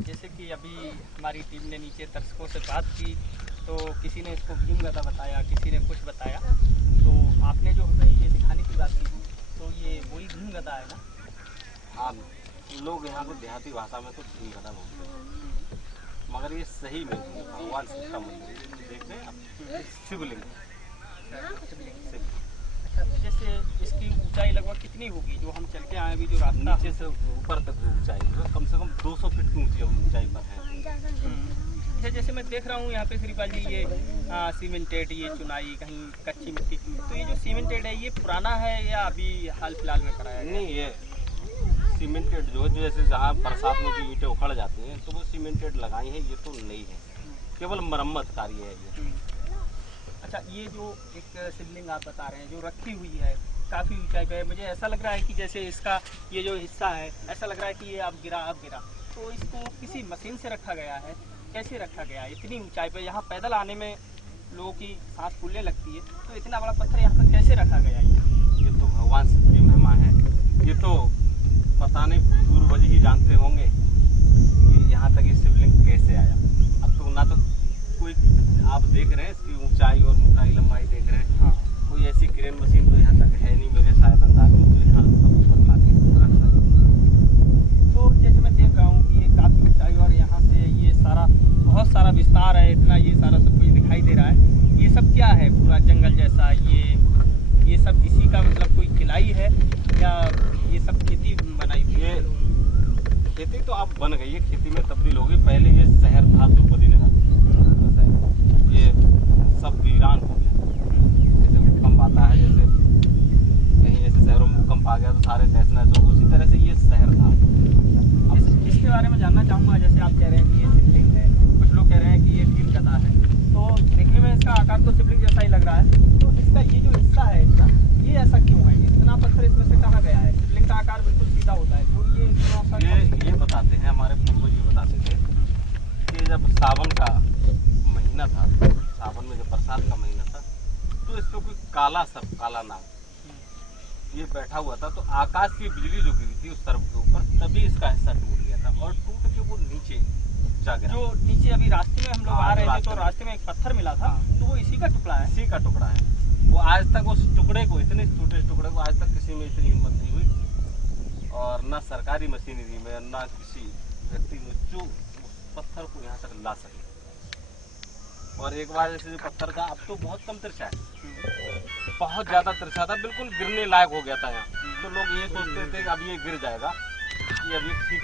जैसे कि अभी हमारी टीम ने नीचे दर्शकों से बात की, तो किसी ने इसको भीम गदा बताया, किसी ने कुछ बताया। तो आपने जो हमें ये दिखाने की बात की, तो ये वही भीम गदा है ना? हाँ, लोग यहाँ को देहाती भाषा में तो भीम गदा बोलते हैं, मगर ये सही में भगवान शिव का मंदिर है। देख रहे हैं आप, शिवलिंग शिव। अच्छा, जैसे इसकी ऊंचाई लगभग कितनी होगी जो हम चल के आए अभी जो रास्ता? नीचे से ऊपर तक ऊंचाई है, कम से कम 200 फीट की ऊंचाई पर है। अच्छा, जैसे मैं देख रहा हूँ यहाँ पे श्रीपाल जी, ये सीमेंटेड, ये चुनाई, कहीं कच्ची मिट्टी, तो ये जो सीमेंटेड है ये पुराना है या अभी हाल फिलहाल में कराया गया? नहीं, ये सीमेंटेड जो है, जैसे जहाँ बरसात में जो ईंटें उखड़ जाती हैं तो वो सीमेंटेड लगाई है, ये तो नहीं है, केवल मरम्मत कार्य है ये। अच्छा, ये जो एक शिवलिंग आप बता रहे हैं जो रखी हुई है काफ़ी ऊंचाई पे है, मुझे ऐसा लग रहा है कि जैसे इसका ये जो हिस्सा है, ऐसा लग रहा है कि ये अब गिरा, तो इसको किसी मशीन से रखा गया है? कैसे रखा गया है इतनी ऊंचाई पे? यहाँ पैदल आने में लोगों की सांस फूलने लगती है, तो इतना बड़ा पत्थर यहाँ पर कैसे रखा गया? ये तो भगवान शिव की महिमा है, ये तो पता नहीं पूर्वज ही जानते होंगे कि यहाँ तक ये शिवलिंग कैसे आया। अब तो ना तो कोई, आप देख रहे हैं इसकी ऊंचाई और मोटाई लंबाई देख रहे हैं। हाँ, कोई ऐसी क्रेन मशीन तो यहाँ तक है नहीं मेरे शायद अंदाज में, जो यहाँ ऊपर ला के रख सके। तो जैसे मैं देख रहा हूँ कि ये काफ़ी ऊंचाई और यहाँ से ये सारा बहुत सारा विस्तार है, इतना ये सारा सब कुछ दिखाई दे रहा है। ये सब क्या है? पूरा जंगल जैसा ये सब इसी का मतलब कोई खिलाई है या ये सब खेती बनाई हुई है? ये खेती तो अब बन गई है, खेती में तब्दील होगी। पहले ये शहर था द्रौपदी नगर, ये सब वीरान हो गया। जैसे भूकंप आता है, जैसे कहीं ऐसे शहरों में भूकंप आ गया तो सारे तहस नहस हो, उसी तरह से ये शहर था। इसके बारे में जानना चाहूँगा। जैसे आप कह रहे हैं कि ये शिवलिंग है, कुछ लोग कह रहे हैं कि ये भीम गदा है, तो देखने में इसका आकार तो शिवलिंग जैसा ही लग रहा है, तो इसका ये जो हिस्सा है इसका, ये ऐसा क्यों है? इतना पत्थर इसमें से कहाँ गया है? शिवलिंग का आकार बिल्कुल सीधा होता है, तो ये बताते हैं, हमारे पूर्वज ये बताते थे कि जब सावन का महीना था, सावन में जब बरसात का महीना था, तो इस पे कोई काला नाग ये बैठा हुआ था, तो आकाश की बिजली जो गिरी थी उस सर्प के ऊपर, तभी इसका हिस्सा टूट गया था और टूट के वो नीचे जा गया। जो नीचे अभी रास्ते में हम लोग आ रहे थे तो रास्ते में एक पत्थर मिला था, तो वो इसी का टुकड़ा है? इसी का टुकड़ा है। वो आज तक उस टुकड़े को, इतने छोटे टुकड़े को आज तक किसी में इतनी हिम्मत नहीं हुई, और न सरकारी मशीनरी में, न किसी व्यक्ति में जो पत्थर को यहाँ तक ला सके। और एक बार जैसे पत्थर था, अब तो बहुत कम तिरछा है, बहुत ज्यादा तिरछा था, बिल्कुल गिरने लायक हो गया था यहाँ। तो लोग ये सोचते थे कि अब ये गिर जाएगा, ये अभी ठीक